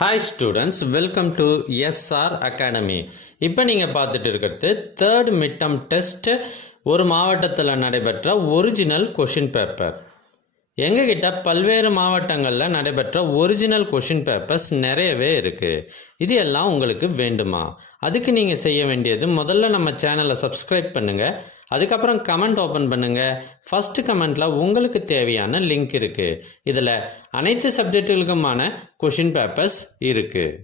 Hi students, welcome to SR academy. இப்போ நீங்கள் பார்த்துட்டு இருக்கிறது தேர்ட் மிட்டம் டெஸ்ட் ஒரு மாவட்டத்தில் நடைபெற்ற ஒரிஜினல் கொஷின் பேப்பர். எங்ககிட்ட பல்வேறு மாவட்டங்களில் நடைபெற்ற ஒரிஜினல் கொஷின் பேப்பர்ஸ் நிறையவே இருக்குது. இது எல்லாம் உங்களுக்கு வேண்டுமா? அதுக்கு நீங்கள் செய்ய வேண்டியது, முதல்ல நம்ம சேனலை சப்ஸ்கிரைப் பண்ணுங்கள். அதுக்கப்புறம் கமெண்ட் ஓப்பன் பண்ணுங்கள். ஃபஸ்ட்டு கமெண்ட்டில் உங்களுக்கு தேவையான லிங்க் இருக்குது. இதில் அனைத்து சப்ஜெக்டுகளுக்குமான கொஷின் பேப்பர்ஸ் இருக்குது.